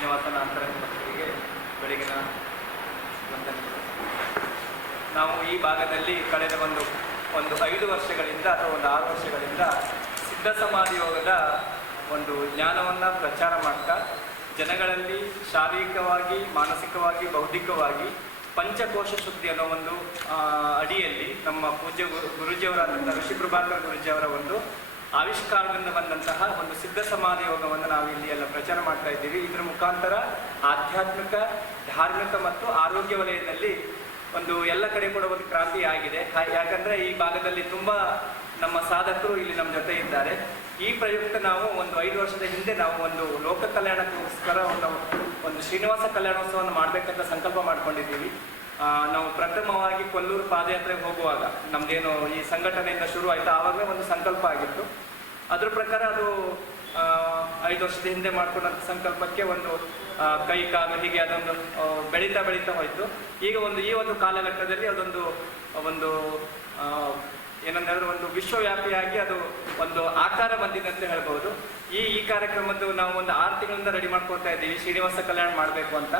ಶ್ರೀನಿವಾಸನ ಅಂತರಂಗ ಭಕ್ತರಿಗೆ ಬೆಳಗಿನ ವಂದನೆಗಳು. ನಾವು ಈ ಭಾಗದಲ್ಲಿ ಕಳೆದ ಒಂದು 5 ವರ್ಷಗಳಿಂದ ಅಥವಾ ಒಂದು 6 ವರ್ಷಗಳಿಂದ ಸಿದ್ಧ ಸಮಾಧಿ ಯೋಗದ ಒಂದು ಜ್ಞಾನವನ್ನು ಪ್ರಚಾರ ಮಾಡ್ತಾ ಜನಗಳಲ್ಲಿ ಶಾರೀರಿಕವಾಗಿ, ಮಾನಸಿಕವಾಗಿ, ಬೌದ್ಧಿಕವಾಗಿ ಪಂಚಕೋಶ ಶುದ್ಧಿ ಅನ್ನೋ ಒಂದು ಅಡಿಯಲ್ಲಿ ನಮ್ಮ ಪೂಜ್ಯ ಗುರುಜಿಯವರಾದಂಥ ಋಷಿ ಪ್ರಭಾಕರ್ ಗುರುಜಿಯವರ ಒಂದು ಆವಿಷ್ಕಾರದಿಂದ ಬಂದಂತಹ ಒಂದು ಸಿದ್ಧ ಸಮಾಧಿ ಯೋಗವನ್ನು ನಾವು ಇಲ್ಲಿ ಎಲ್ಲ ಪ್ರಚಾರ ಮಾಡ್ತಾ ಇದ್ದೀವಿ. ಇದರ ಮುಖಾಂತರ ಆಧ್ಯಾತ್ಮಿಕ, ಧಾರ್ಮಿಕ ಮತ್ತು ಆರೋಗ್ಯ ವಲಯದಲ್ಲಿ ಒಂದು ಎಲ್ಲ ಕಡೆ ಕೂಡ ಒಂದು ಕ್ರಾಂತಿ ಆಗಿದೆ. ಯಾಕಂದರೆ ಈ ಭಾಗದಲ್ಲಿ ತುಂಬ ನಮ್ಮ ಸಾಧಕರು ಇಲ್ಲಿ ನಮ್ಮ ಜೊತೆ ಇದ್ದಾರೆ. ಈ ಪ್ರಯುಕ್ತ ನಾವು ಒಂದು 5 ವರ್ಷದ ಹಿಂದೆ ನಾವು ಒಂದು ಲೋಕ ಕಲ್ಯಾಣಕ್ಕೋಸ್ಕರ ಒಂದು ಶ್ರೀನಿವಾಸ ಕಲ್ಯಾಣೋತ್ಸವವನ್ನು ಮಾಡಬೇಕಂತ ಸಂಕಲ್ಪ ಮಾಡ್ಕೊಂಡಿದ್ದೀವಿ. ನಾವು ಪ್ರಥಮವಾಗಿ ಕೊಲ್ಲೂರು ಪಾದಯಾತ್ರೆಗೆ ಹೋಗುವಾಗ ನಮ್ದೇನು ಈ ಸಂಘಟನೆಯಿಂದ ಶುರು ಆಯಿತು, ಆವಾಗಲೇ ಒಂದು ಸಂಕಲ್ಪ ಆಗಿತ್ತು. ಅದ್ರ ಪ್ರಕಾರ ಅದು 5 ವರ್ಷದ ಹಿಂದೆ ಮಾಡ್ಕೊಂಡಂಥ ಸಂಕಲ್ಪಕ್ಕೆ ಒಂದು ಕೈ ಕಾಲು ಹೀಗೆ ಅದೊಂದು ಬೆಳೀತಾ ಹೋಯಿತು. ಈಗ ಈ ಒಂದು ಕಾಲಘಟ್ಟದಲ್ಲಿ ಅದೊಂದು ಏನಂದ್ರೆ ಒಂದು ವಿಶ್ವವ್ಯಾಪಿಯಾಗಿ ಅದು ಒಂದು ಆಕಾರ ಬಂದಿದೆ ಅಂತ ಹೇಳ್ಬೋದು. ಈ ಕಾರ್ಯಕ್ರಮದ್ದು ನಾವು ಒಂದು 6 ತಿಂಗಳಿಂದ ರೆಡಿ ಮಾಡ್ಕೊಳ್ತಾ ಇದ್ದೀವಿ. ಶ್ರೀನಿವಾಸ ಕಲ್ಯಾಣ ಮಾಡಬೇಕು ಅಂತ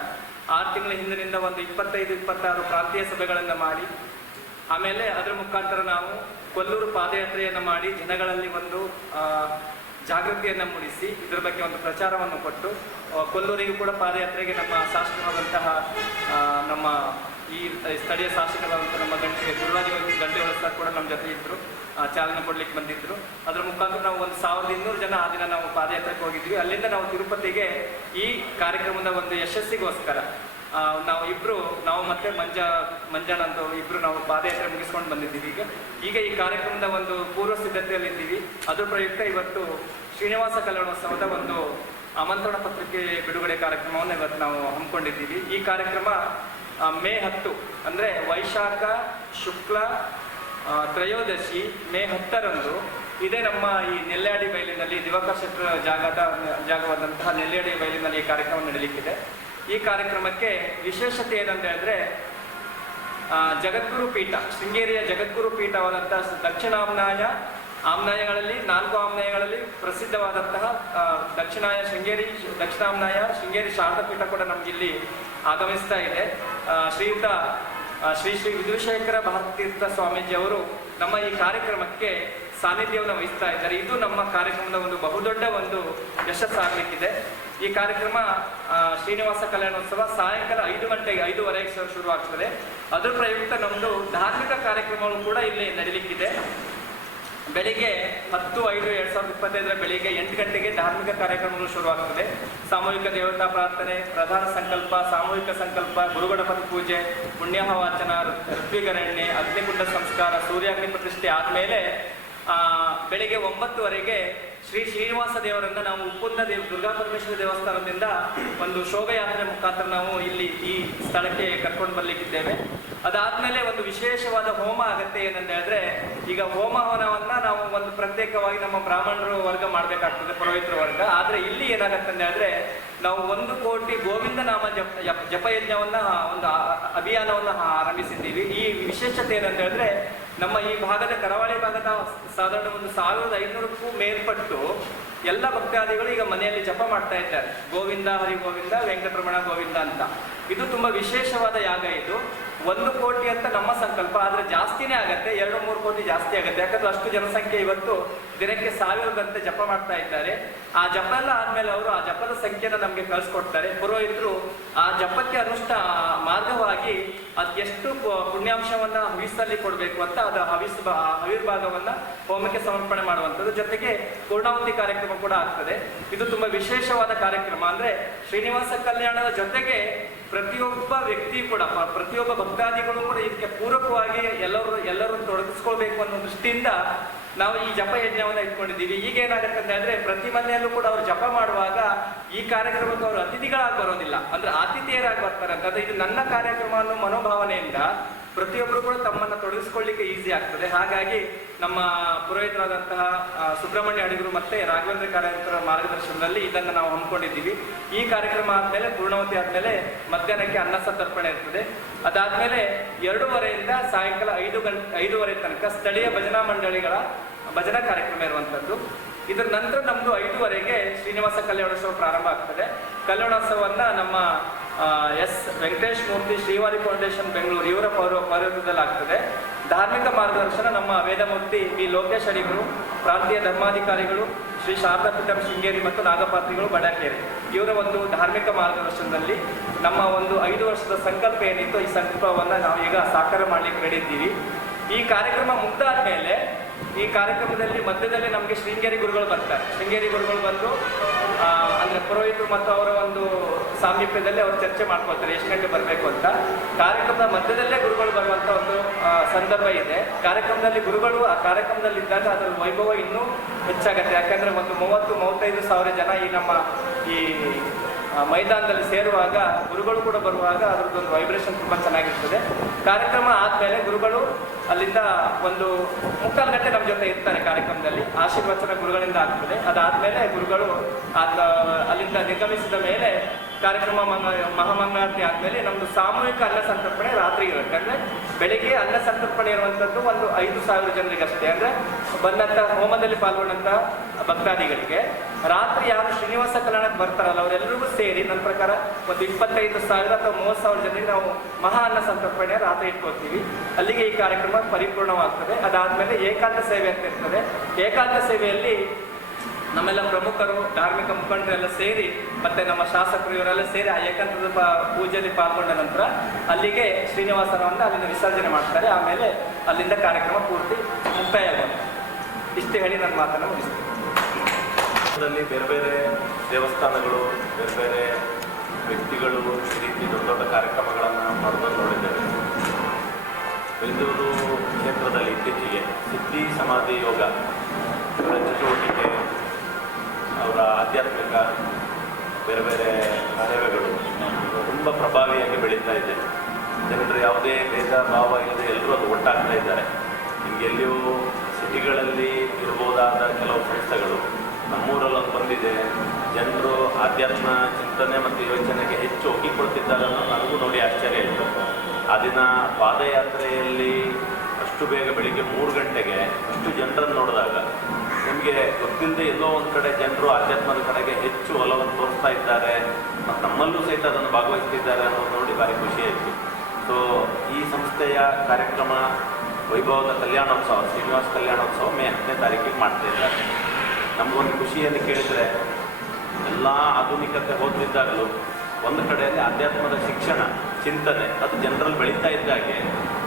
6 ತಿಂಗಳ ಹಿಂದಿನಿಂದ ಒಂದು 25-26 ಪ್ರಾಂತೀಯ ಸಭೆಗಳನ್ನು ಮಾಡಿ, ಆಮೇಲೆ ಅದರ ಮುಖಾಂತರ ನಾವು ಕೊಲ್ಲೂರು ಪಾದಯಾತ್ರೆಯನ್ನು ಮಾಡಿ ಜನಗಳಲ್ಲಿ ಒಂದು ಜಾಗೃತಿಯನ್ನು ಮೂಡಿಸಿ ಇದರ ಬಗ್ಗೆ ಒಂದು ಪ್ರಚಾರವನ್ನು ಕೊಟ್ಟು ಕೊಲ್ಲೂರಿಗೂ ಕೂಡ ಪಾದಯಾತ್ರೆಗೆ ನಮ್ಮ ಶಾಸಕರಾದಂತಹ ನಮ್ಮ ಈ ಸ್ಥಳೀಯ ಶಾಸಕರಾದಂಥ ನಮ್ಮ ಗಂಟೆಗಳ ಸರ್ ಕೂಡ ನಮ್ಮ ಜೊತೆ ಇದ್ದರು, ಚಾಲನೆ ಕೊಡ್ಲಿಕ್ಕೆ ಬಂದಿದ್ದರು. ಅದರ ಮುಖಾಂತರ ನಾವು ಒಂದು 1200 ಜನ ಆ ದಿನ ನಾವು ಪಾದಯಾತ್ರೆಗೆ ಹೋಗಿದ್ವಿ. ಅಲ್ಲಿಂದ ನಾವು ತಿರುಪತಿಗೆ ಈ ಕಾರ್ಯಕ್ರಮದ ಒಂದು ಯಶಸ್ಸಿಗೋಸ್ಕರ ನಾವು ಮತ್ತೆ ಮಂಜಾಣ ಅಂತ ಇಬ್ಬರು ನಾವು ಪಾದಯಾತ್ರೆ ಮುಗಿಸ್ಕೊಂಡು ಬಂದಿದ್ದೀವಿ. ಈಗ ಈ ಕಾರ್ಯಕ್ರಮದ ಒಂದು ಪೂರ್ವ ಸಿದ್ಧತೆಯಲ್ಲಿದ್ದೀವಿ. ಅದರ ಪ್ರಯುಕ್ತ ಇವತ್ತು ಶ್ರೀನಿವಾಸ ಕಲ್ಯಾಣೋತ್ಸವದ ಒಂದು ಆಮಂತ್ರಣ ಪತ್ರಿಕೆ ಬಿಡುಗಡೆ ಕಾರ್ಯಕ್ರಮವನ್ನು ಇವತ್ತು ನಾವು ಹಮ್ಮಿಕೊಂಡಿದ್ದೀವಿ. ಈ ಕಾರ್ಯಕ್ರಮ ಮೇ 10 ಅಂದರೆ ವೈಶಾಖ ಶುಕ್ಲ ತ್ರಯೋದಶಿ ಮೇ 10ರಂದು ಇದೇ ನಮ್ಮ ಈ ನೆಲ್ಯಾಡಿ ಬಯಲಿನಲ್ಲಿ ದಿವಾಕರ್ ಶೆಟ್ಟರ್ ಜಾಗವಾದಂತಹ ನೆಲ್ಯಾಡಿ ಬಯಲಿನಲ್ಲಿ ಈ ಕಾರ್ಯಕ್ರಮ ನಡೆಯಲಿಕ್ಕಿದೆ. ಈ ಕಾರ್ಯಕ್ರಮಕ್ಕೆ ವಿಶೇಷತೆ ಏನಂತ ಹೇಳಿದ್ರೆ ಜಗದ್ಗುರು ಪೀಠ, ಶೃಂಗೇರಿಯ ಜಗದ್ಗುರು ಪೀಠವಾದಂತಹ ಆಮ್ನಾಯಗಳಲ್ಲಿ 4 ಆಮ್ನಾಯಗಳಲ್ಲಿ ಪ್ರಸಿದ್ಧವಾದಂತಹ ದಕ್ಷಿಣಾಮ್ನಾಯ ಶೃಂಗೇರಿ ಶಾರದಾ ಪೀಠ ಕೂಡ ನಮಗಿಲ್ಲಿ ಆಗಮಿಸ್ತಾ ಇದೆ. ಶ್ರೀ ವಿಧುಶೇಖರ ಭಾರತೀರ್ಥ ಸ್ವಾಮೀಜಿ ಅವರು ನಮ್ಮ ಈ ಕಾರ್ಯಕ್ರಮಕ್ಕೆ ಸಾನ್ನಿಧ್ಯವನ್ನು ವಹಿಸ್ತಾ ಇದ್ದಾರೆ. ಇದು ನಮ್ಮ ಕಾರ್ಯಕ್ರಮದ ಒಂದು ಬಹುದೊಡ್ಡ ಒಂದು ಯಶಸ್ಸಾಗಲಿಕ್ಕಿದೆ. ಈ ಕಾರ್ಯಕ್ರಮ ಶ್ರೀನಿವಾಸ ಕಲ್ಯಾಣೋತ್ಸವ ಸಾಯಂಕಾಲ 5 ಗಂಟೆಗೆ 5:30 ಶುರು ಆಗ್ತದೆ. ಅದರ ಪ್ರಯುಕ್ತ ನಮ್ಮದು ಧಾರ್ಮಿಕ ಕಾರ್ಯಕ್ರಮಗಳು ಕೂಡ ಇಲ್ಲಿ ನಡೀಲಿಕ್ಕಿದೆ. ಬೆಳಿಗ್ಗೆ 10/5/2025 ಬೆಳಿಗ್ಗೆ 8 ಗಂಟೆಗೆ ಧಾರ್ಮಿಕ ಕಾರ್ಯಕ್ರಮಗಳು ಶುರುವಾಗ್ತದೆ. ಸಾಮೂಹಿಕ ದೇವತಾ ಪ್ರಾರ್ಥನೆ, ಪ್ರಧಾನ ಸಂಕಲ್ಪ, ಸಾಮೂಹಿಕ ಸಂಕಲ್ಪ, ಗುರುಗಣಪತಿ ಪೂಜೆ, ಪುಣ್ಯಾಹ ವಾಚನ, ಋತ್ವಿಗರಣ್ಯ, ಅಗ್ನಿಕುಂಡ ಸಂಸ್ಕಾರ, ಸೂರ್ಯಾಗ್ನಿ ಪ್ರತಿಷ್ಠೆ ಆದಮೇಲೆ ಬೆಳಿಗ್ಗೆ 9:00ವರೆಗೆ ಶ್ರೀನಿವಾಸ ದೇವರನ್ನ ನಾವು ಉಪ್ಪುಂದ ದುರ್ಗಾ ಪರಮೇಶ್ವರಿ ದೇವಸ್ಥಾನದಿಂದ ಒಂದು ಶೋಭಾಯಾತ್ರೆ ಮುಖಾಂತರ ನಾವು ಇಲ್ಲಿ ಈ ಸ್ಥಳಕ್ಕೆ ಕರ್ಕೊಂಡು ಬರ್ಲಿಕ್ಕಿದ್ದೇವೆ. ಅದಾದ್ಮೇಲೆ ಒಂದು ವಿಶೇಷವಾದ ಹೋಮ ಆಗತ್ತೆ. ಏನಂತ ಹೇಳಿದ್ರೆ ಈಗ ಹೋಮ ಹವನವನ್ನ ನಾವು ಒಂದು ಪ್ರತ್ಯೇಕವಾಗಿ ನಮ್ಮ ಬ್ರಾಹ್ಮಣರು ವರ್ಗ ಮಾಡಬೇಕಾಗ್ತದೆ, ಪುರೋಹಿತರ ವರ್ಗ. ಆದ್ರೆ ಇಲ್ಲಿ ಏನಾಗತ್ತೆ ಅಂತ ಹೇಳಿದ್ರೆ ನಾವು 1 ಕೋಟಿ ಗೋವಿಂದ ನಾಮ ಜಪಯಜ್ಞವನ್ನ ಒಂದು ಅಭಿಯಾನವನ್ನ ಆರಂಭಿಸಿದ್ದೀವಿ. ಈ ವಿಶೇಷತೆ ಏನಂತ ಹೇಳಿದ್ರೆ ನಮ್ಮ ಈ ಭಾಗದ ಕರಾವಳಿ ಭಾಗದ ಸಾಧಾರಣ ಒಂದು 1500ಕ್ಕೂ ಮೇಲ್ಪಟ್ಟು ಎಲ್ಲ ಭಕ್ತಾದಿಗಳು ಈಗ ಮನೆಯಲ್ಲಿ ಜಪ ಮಾಡ್ತಾ ಇದ್ದಾರೆ. ಗೋವಿಂದ ಹರಿ ಗೋವಿಂದ, ವೆಂಕಟರಮಣ ಗೋವಿಂದ ಅಂತ. ಇದು ತುಂಬಾ ವಿಶೇಷವಾದ ಯಾಗ. ಇದು 1 ಕೋಟಿ ಅಂತ ನಮ್ಮ ಸಂಕಲ್ಪ, ಆದ್ರೆ ಜಾಸ್ತಿನೇ ಆಗತ್ತೆ, 2-3 ಕೋಟಿ ಜಾಸ್ತಿ ಆಗುತ್ತೆ. ಯಾಕಂದ್ರೆ ಅಷ್ಟು ಜನಸಂಖ್ಯೆ ಇವತ್ತು ದಿನಕ್ಕೆ 1000 ಗಂಟೆ ಜಪ ಮಾಡ್ತಾ ಇದ್ದಾರೆ. ಆ ಜಪ ಎಲ್ಲ ಆದ್ಮೇಲೆ ಅವರು ಆ ಜಪದ ಸಂಖ್ಯೆನ ನಮ್ಗೆ ಕಳಿಸ್ಕೊಡ್ತಾರೆ. ಪುರೋಹಿತರು ಆ ಜಪಕ್ಕೆ ಮಾರ್ಗವಾಗಿ ಅದೆಷ್ಟು ಪುಣ್ಯಾಂಶವನ್ನ ಹವಿಸ್ಸಲ್ಲಿ ಕೊಡ್ಬೇಕು ಅಂತ ಅದು ಹವಿರ್ಭಾಗವನ್ನ ಹೋಮಕ್ಕೆ ಸಮರ್ಪಣೆ ಮಾಡುವಂಥದ್ದು. ಜೊತೆಗೆ ಪೂರ್ಣಾಹುತಿ ಕಾರ್ಯಕ್ರಮ ಕೂಡ ಆಗ್ತದೆ. ಇದು ತುಂಬಾ ವಿಶೇಷವಾದ ಕಾರ್ಯಕ್ರಮ. ಅಂದ್ರೆ ಶ್ರೀನಿವಾಸ ಕಲ್ಯಾಣದ ಜೊತೆಗೆ ಪ್ರತಿಯೊಬ್ಬ ವ್ಯಕ್ತಿ ಕೂಡ, ಪ್ರತಿಯೊಬ್ಬ ಭಕ್ತಾದಿಗಳು ಕೂಡ ಇದಕ್ಕೆ ಪೂರಕವಾಗಿ ಎಲ್ಲರೂ ತೊಡಗಿಸ್ಕೊಳ್ಬೇಕು ಅನ್ನೋ ದೃಷ್ಟಿಯಿಂದ ನಾವು ಈ ಜಪ ಯಜ್ಞವನ್ನ ಇಟ್ಕೊಂಡಿದ್ದೀವಿ. ಈಗ ಏನಾಗುತ್ತೆ ಅಂತ ಹೇಳಿದ್ರೆ ಪ್ರತಿ ಮನೆಯಲ್ಲೂ ಕೂಡ ಅವರು ಜಪ ಮಾಡುವಾಗ ಈ ಕಾರ್ಯಕ್ರಮಕ್ಕೆ ಅವರು ಅತಿಥಿಗಳಾಗಿ ಬರೋದಿಲ್ಲ, ಅಂದ್ರೆ ಆತಿಥೇಯರಾಗಿ ಬರ್ತಾರೆ ಅಂತಂದ್ರೆ ಇದು ನನ್ನ ಕಾರ್ಯಕ್ರಮ ಅನ್ನೋ ಮನೋಭಾವನೆಯಿಂದ ಪ್ರತಿಯೊಬ್ಬರು ಕೂಡ ತಮ್ಮನ್ನು ತೊಡಗಿಸ್ಕೊಳ್ಳಿಕ್ಕೆ ಈಸಿ ಆಗ್ತದೆ. ಹಾಗಾಗಿ ನಮ್ಮ ಪುರೋಹಿತರಾದಂತಹ ಸುಬ್ರಹ್ಮಣ್ಯ ಅಡಿಗರು ಮತ್ತೆ ರಾಘವೇಂದ್ರ ಕಾರ್ಯಕರ್ತರ ಮಾರ್ಗದರ್ಶನದಲ್ಲಿ ಇದನ್ನು ನಾವು ಹಮ್ಮಿಕೊಂಡಿದ್ದೀವಿ. ಈ ಕಾರ್ಯಕ್ರಮ ಆದ್ಮೇಲೆ ಪೂರ್ಣಾವತಿ ಆದ್ಮೇಲೆ ಮಧ್ಯಾಹ್ನಕ್ಕೆ ಅನ್ನ ಸಂತರ್ಪಣೆ ಇರ್ತದೆ. ಅದಾದ್ಮೇಲೆ 2:30ರಿಂದ ಸಾಯಂಕಾಲ 5:30 ತನಕ ಸ್ಥಳೀಯ ಭಜನಾ ಮಂಡಳಿಗಳ ಭಜನಾ ಕಾರ್ಯಕ್ರಮ ಇರುವಂಥದ್ದು. ಇದರ ನಂತರ ನಮ್ಮದು 5:15ಕ್ಕೆ ಶ್ರೀನಿವಾಸ ಕಲ್ಯಾಣೋತ್ಸವ ಪ್ರಾರಂಭ ಆಗ್ತದೆ. ಕಲ್ಯಾಣೋತ್ಸವವನ್ನು ನಮ್ಮ ಎಸ್ ವೆಂಕಟೇಶ್ ಮೂರ್ತಿ ಶ್ರೀವಾರಿ ಫೌಂಡೇಶನ್ ಬೆಂಗಳೂರು ಇವರ ಪೌರತ್ವದಲ್ಲಿ ಆಗ್ತದೆ. ಧಾರ್ಮಿಕ ಮಾರ್ಗದರ್ಶನ ನಮ್ಮ ವೇದಮೂರ್ತಿ ವಿ ಲೋಕೇಶ್ ಅಡಿಗರು, ಪ್ರಾಂತೀಯ ಧರ್ಮಾಧಿಕಾರಿಗಳು ಶ್ರೀ ಶಾರದಾ ಪೀಠಂ ಶೃಂಗೇರಿ ಮತ್ತು ನಾಗಪಾತ್ರಿಗಳು ಬಡಾಕೇರಿ ಇವರ ಒಂದು ಧಾರ್ಮಿಕ ಮಾರ್ಗದರ್ಶನದಲ್ಲಿ ನಮ್ಮ ಒಂದು 5 ವರ್ಷದ ಸಂಕಲ್ಪ ಏನಿತ್ತು ಈ ಸಂಕಲ್ಪವನ್ನು ನಾವು ಈಗ ಸಾಕಾರ ಮಾಡಲಿಕ್ಕೆ ರೆಡಿ ಇದ್ದೀವಿ. ಈ ಕಾರ್ಯಕ್ರಮ ಮುಗ್ದಾದ ಮೇಲೆ ಈ ಕಾರ್ಯಕ್ರಮದಲ್ಲಿ ಮಧ್ಯದಲ್ಲಿ ನಮಗೆ ಶೃಂಗೇರಿ ಗುರುಗಳು ಬರ್ತಾರೆ. ಶೃಂಗೇರಿ ಗುರುಗಳು ಬಂದು ಅಂದರೆ ಪುರೋಹಿತರು ಮತ್ತು ಅವರ ಒಂದು ಸಾಮೀಪ್ಯದಲ್ಲಿ ಅವರು ಚರ್ಚೆ ಮಾಡ್ಕೊಳ್ತಾರೆ ಎಷ್ಟು ಗಂಟೆ ಬರಬೇಕು ಅಂತ. ಕಾರ್ಯಕ್ರಮದ ಮಧ್ಯದಲ್ಲೇ ಗುರುಗಳು ಬರುವಂಥ ಒಂದು ಸಂದರ್ಭ ಇದೆ. ಕಾರ್ಯಕ್ರಮದಲ್ಲಿ ಗುರುಗಳು ಆ ಕಾರ್ಯಕ್ರಮದಲ್ಲಿ ಇದ್ದಾಗ ಅದರ ವೈಭವ ಇನ್ನೂ ಹೆಚ್ಚಾಗತ್ತೆ. ಯಾಕಂದರೆ ಒಂದು 30-35 ಸಾವಿರ ಜನ ಈ ನಮ್ಮ ಈ ಮೈದಾನದಲ್ಲಿ ಸೇರುವಾಗ ಗುರುಗಳು ಕೂಡ ಬರುವಾಗ ಅದರದ್ದೊಂದು ವೈಬ್ರೇಷನ್ ತುಂಬ ಚೆನ್ನಾಗಿರ್ತದೆ. ಕಾರ್ಯಕ್ರಮ ಆದಮೇಲೆ ಗುರುಗಳು ಅಲ್ಲಿಂದ ಒಂದು 3/4 ಗಂಟೆ ನಮ್ಮ ಜೊತೆ ಇರ್ತಾರೆ. ಕಾರ್ಯಕ್ರಮದಲ್ಲಿ ಆಶೀರ್ವಚನ ಗುರುಗಳಿಂದ ಆಗ್ತದೆ. ಅದಾದಮೇಲೆ ಗುರುಗಳು ಅಲ್ಲಿಂದ ನಿರ್ಗಮಿಸಿದ ಮೇಲೆ ಕಾರ್ಯಕ್ರಮ ಮಹಾಮಂಗಳಾರತಿ ಆದಮೇಲೆ ನಮ್ಮದು ಸಾಮೂಹಿಕ ಅನ್ನ ಸಂತರ್ಪಣೆ ರಾತ್ರಿ ಇರುತ್ತೆ. ಅಂದರೆ ಬೆಳಿಗ್ಗೆ ಅನ್ನ ಸಂತರ್ಪಣೆ ಇರುವಂಥದ್ದು ಒಂದು 5,000 ಜನರಿಗಷ್ಟೇ, ಅಂದರೆ ಬಂದಂಥ ಹೋಮದಲ್ಲಿ ಪಾಲ್ಗೊಂಡಂಥ ಭಕ್ತಾದಿಗಳಿಗೆ. ರಾತ್ರಿ ಯಾರು ಶ್ರೀನಿವಾಸ ಕಲ್ಯಾಣಕ್ಕೆ ಬರ್ತಾರಲ್ಲ ಅವರೆಲ್ಲರಿಗೂ ಸೇರಿ ನನ್ನ ಪ್ರಕಾರ ಒಂದು 25,000 ಅಥವಾ 30,000 ಜನರಿಗೆ ನಾವು ಮಹಾ ಅನ್ನ ಸಂತರ್ಪಣೆ ರಾತ್ರಿ ಇಟ್ಕೊಳ್ತೀವಿ. ಅಲ್ಲಿಗೆ ಈ ಕಾರ್ಯಕ್ರಮ ಪರಿಪೂರ್ಣವಾಗ್ತದೆ. ಅದಾದಮೇಲೆ ಏಕಾಂತ ಸೇವೆ ಅಂತ ಇರ್ತದೆ. ಏಕಾಂತ ಸೇವೆಯಲ್ಲಿ ನಮ್ಮೆಲ್ಲ ಪ್ರಮುಖರು, ಧಾರ್ಮಿಕ ಮುಖಂಡರೆಲ್ಲ ಸೇರಿ ಮತ್ತು ನಮ್ಮ ಶಾಸಕರು ಇವರೆಲ್ಲ ಸೇರಿ ಆ ಏಕಾಂತದ ಪೂಜೆಯಲ್ಲಿ ಪಾಲ್ಗೊಂಡ ನಂತರ ಅಲ್ಲಿಗೆ ಶ್ರೀನಿವಾಸನವನ್ನು ಅಲ್ಲಿಂದ ವಿಸರ್ಜನೆ ಮಾಡ್ತಾರೆ. ಆಮೇಲೆ ಅಲ್ಲಿಂದ ಕಾರ್ಯಕ್ರಮ ಪೂರ್ತಿ ಮುಕ್ತಾಯವಾಗುತ್ತೆ. ಇಷ್ಟು ಹೇಳಿ ನನ್ನ ಮಾತನ್ನು ಮುಗಿಸ್ತೀನಿ. ಬೇರೆ ಬೇರೆ ದೇವಸ್ಥಾನಗಳು, ಬೇರೆ ಬೇರೆ ವ್ಯಕ್ತಿಗಳು ಈ ರೀತಿ ದೊಡ್ಡ ದೊಡ್ಡ ಕಾರ್ಯಕ್ರಮಗಳನ್ನು ಮಾಡೋದನ್ನು ನೋಡಿದ್ದೇವೆ. ಬೆಂಗಳೂರು ಕ್ಷೇತ್ರದಲ್ಲಿ ಇತ್ತೀಚೆಗೆ ಸಿದ್ಧಿ ಸಮಾಧಿ ಯೋಗ ಅವರ ಚಟುವಟಿಕೆ, ಅವರ ಆಧ್ಯಾತ್ಮಿಕ ಬೇರೆ ಬೇರೆ ಸೇವೆಗಳು ತುಂಬ ಪ್ರಭಾವಿಯಾಗಿ ಬೆಳೀತಾ ಇದೆ. ಜನರು ಯಾವುದೇ ಭೇದ ಭಾವ ಇಲ್ಲದೆ ಎಲ್ಲರೂ ಅದು ಒಟ್ಟಾಗ್ತಾ ಇದ್ದಾರೆ. ನಿಮಗೆ ಎಲ್ಲಿಯೂ ಸಿಟಿಗಳಲ್ಲಿ ಇರ್ಬೋದಾದ ಕೆಲವು ಸಂಸ್ಥೆಗಳು ನಮ್ಮೂರಲ್ಲೊಂದು ಬಂದಿದೆ. ಜನರು ಆಧ್ಯಾತ್ಮ ಚಿಂತನೆ ಮತ್ತು ಯೋಚನೆಗೆ ಹೆಚ್ಚು ಒಗ್ಗಿಕೊಳ್ತಿದ್ದಾರೆ ಅನ್ನೋದು ನನಗೂ ನೋಡಿ ಆಶ್ಚರ್ಯ ಆಯಿತು. ಆ ದಿನ ಪಾದಯಾತ್ರೆಯಲ್ಲಿ ಅಷ್ಟು ಬೇಗ ಬೆಳಿಗ್ಗೆ 3 ಗಂಟೆಗೆ ಅಷ್ಟು ಜನರನ್ನು ನೋಡಿದಾಗ ನಿಮಗೆ ಗೊತ್ತಿಲ್ಲದೆ ಎಲ್ಲೋ ಒಂದು ಕಡೆ ಜನರು ಆಧ್ಯಾತ್ಮದ ಕಡೆಗೆ ಹೆಚ್ಚು ಒಲವನ್ನು ತೋರಿಸ್ತಾ ಇದ್ದಾರೆ ಮತ್ತು ನಮ್ಮಲ್ಲೂ ಸಹಿತ ಅದನ್ನು ಭಾಗವಹಿಸ್ತಿದ್ದಾರೆ ಅನ್ನೋದು ನೋಡಿ ಭಾರಿ ಖುಷಿಯಾಯಿತು. ಸೊ ಈ ಸಂಸ್ಥೆಯ ಕಾರ್ಯಕ್ರಮ ವೈಭವದ ಕಲ್ಯಾಣೋತ್ಸವ, ಶ್ರೀನಿವಾಸ ಕಲ್ಯಾಣೋತ್ಸವ ಮೇ 10ನೇ ತಾರೀಕಿಗೆ ಮಾಡ್ತಾ ಇದ್ದಾರೆ. ನಮಗೊಂದು ಖುಷಿಯನ್ನು ಕೇಳಿದರೆ ಎಲ್ಲ ಆಧುನಿಕತೆ ಹೋಗ್ತಿದ್ದಾಗಲೂ ಒಂದು ಕಡೆಯಲ್ಲಿ ಆಧ್ಯಾತ್ಮದ ಶಿಕ್ಷಣ, ಚಿಂತನೆ ಅದು ಜನರಲ್ಲಿ ಬೆಳೀತಾ ಇದ್ದಾಗೆ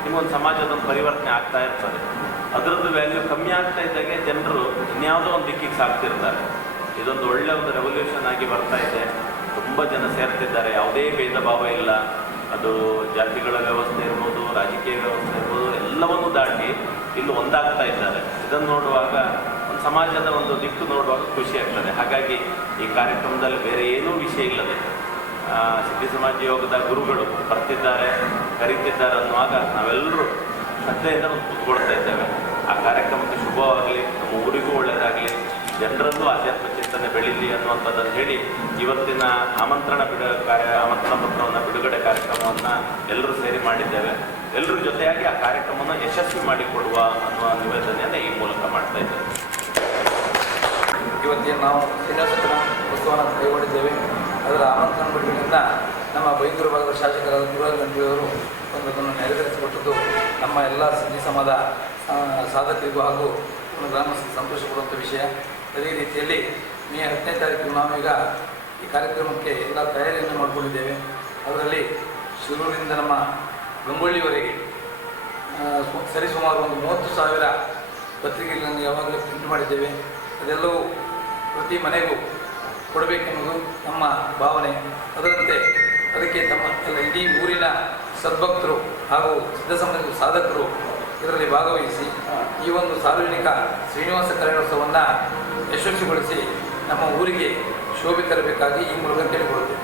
ನಿಮಗೊಂದು ಸಮಾಜದೊಂದು ಪರಿವರ್ತನೆ ಆಗ್ತಾ ಇರ್ತದೆ. ಅದರದ್ದು ವ್ಯಾಲ್ಯೂ ಕಮ್ಮಿ ಆಗ್ತಾ ಇದ್ದಾಗೆ ಜನರು ಇನ್ಯಾವುದೋ ಒಂದು ದಿಕ್ಕಿಗೆ ಸಾಗ್ತಿರ್ತಾರೆ. ಇದೊಂದು ಒಳ್ಳೆಯ ಒಂದು ರೆವಲ್ಯೂಷನ್ ಆಗಿ ಬರ್ತಾ ಇದೆ. ತುಂಬ ಜನ ಸೇರ್ತಿದ್ದಾರೆ. ಯಾವುದೇ ಭೇದ ಭಾವ ಇಲ್ಲ. ಅದು ಜಾತಿಗಳ ವ್ಯವಸ್ಥೆ ಇರ್ಬೋದು, ರಾಜಕೀಯ ವ್ಯವಸ್ಥೆ ಇರ್ಬೋದು, ಎಲ್ಲವನ್ನೂ ದಾಟಿ ಇಲ್ಲಿ ಒಂದಾಗ್ತಾ ಇದ್ದಾರೆ. ಇದನ್ನು ನೋಡುವಾಗ ಒಂದು ಸಮಾಜದ ಒಂದು ದಿಕ್ಕು ನೋಡುವಾಗ ಖುಷಿ ಆಗ್ತದೆ. ಹಾಗಾಗಿ ಈ ಕಾರ್ಯಕ್ರಮದಲ್ಲಿ ಬೇರೆ ಏನೂ ವಿಷಯ ಇಲ್ಲದೆ ಸಿದ್ಧಿ ಸಮಾಜ ಯೋಗದ ಗುರುಗಳು ಬರ್ತಿದ್ದಾರೆ, ಕರೀತಿದ್ದಾರೆ ಅನ್ನುವಾಗ ನಾವೆಲ್ಲರೂ ಶ್ರದ್ಧೆಯಿಂದ ಕೂತ್ಕೊಳ್ತಾ ಇದ್ದೇವೆ. ಆ ಕಾರ್ಯಕ್ರಮಕ್ಕೆ ಶುಭವಾಗಲಿ, ನಮ್ಮ ಊರಿಗೂ ಒಳ್ಳೆಯದಾಗಲಿ, ಜನರಲ್ಲೂ ಆಧ್ಯಾತ್ಮ ಚಿಂತನೆ ಬೆಳೀಲಿ ಅನ್ನುವಂಥದ್ದನ್ನು ಹೇಳಿ ಇವತ್ತಿನ ಆಮಂತ್ರಣ ಪತ್ರವನ್ನು ಬಿಡುಗಡೆ ಕಾರ್ಯಕ್ರಮವನ್ನು ಎಲ್ಲರೂ ಸೇರಿ ಮಾಡಿದ್ದೇವೆ. ಎಲ್ಲರ ಜೊತೆಯಾಗಿ ಆ ಕಾರ್ಯಕ್ರಮವನ್ನು ಯಶಸ್ವಿ ಮಾಡಿಕೊಡುವ ಅನ್ನುವ ನಿವೇದನೆಯನ್ನು ಈ ಮೂಲಕ ಮಾಡ್ತಾ ಇದ್ದೇವೆ. ಇವತ್ತಿನ ನಾವು ಶ್ರೀನಿವಾಸ ಉತ್ಸವವನ್ನು ಕೈಗೊಂಡಿದ್ದೇವೆ. ಅದರ ಆಮಂತ್ರಣ ಬಿಡುಗಡೆಯಿಂದ ನಮ್ಮ ಬೈಂದೂರು ಭಾಗದ ಶಾಸಕರಾದ ಗುರುರಾಜ್ ಗಂಟಿಯವರು ಅದನ್ನು ನೆರವೇರಿಸಿಕೊಟ್ಟದ್ದು ನಮ್ಮ ಎಲ್ಲ ಸಿದ್ಧಿ ಸಮಾಜ ಸಾಧಕರಿಗೂ ಹಾಗೂ ಗ್ರಾಮಸ್ಥರಿಗೆ ಸಂತೋಷ ಕೊಡುವಂಥ ವಿಷಯ. ಅದೇ ರೀತಿಯಲ್ಲಿ ಮೇ 10ನೇ ತಾರೀಕು ನಾವೀಗ ಈ ಕಾರ್ಯಕ್ರಮಕ್ಕೆ ಎಲ್ಲ ತಯಾರಿಯನ್ನು ಮಾಡಿಕೊಂಡಿದ್ದೇವೆ. ಅದರಲ್ಲಿ ಶಿರೂರಿನಿಂದ ನಮ್ಮ ಗಂಗೊಳ್ಳಿವರೆಗೆ ಸರಿಸುಮಾರು ಒಂದು 30,000 ಪತ್ರಿಕೆಗಳನ್ನು ಯಾವಾಗಲೂ ಪ್ರಿಂಟ್ ಮಾಡಿದ್ದೇವೆ. ಅದೆಲ್ಲವೂ ಪ್ರತಿ ಮನೆಗೂ ಕೊಡಬೇಕೆನ್ನುವುದು ನಮ್ಮ ಭಾವನೆ. ಅದರಂತೆ ಅದಕ್ಕೆ ತಮ್ಮ ಎಲ್ಲ ಇಡೀ ಊರಿನ ಸದ್ಭಕ್ತರು ಹಾಗೂ ಸಿದ್ಧ ಸಮಾಜದ ಸಾಧಕರು ಇದರಲ್ಲಿ ಭಾಗವಹಿಸಿ ಈ ಒಂದು ಸಾರ್ವಜನಿಕ ಶ್ರೀನಿವಾಸ ಕಲ್ಯಾಣೋತ್ಸವವನ್ನು ಯಶಸ್ವಿಗೊಳಿಸಿ ನಮ್ಮ ಊರಿಗೆ ಶೋಭೆ ತರಬೇಕಾಗಿ ಈ ಮೂಲಕ ಕೇಳಿಕೊಳ್ಳುತ್ತೇವೆ.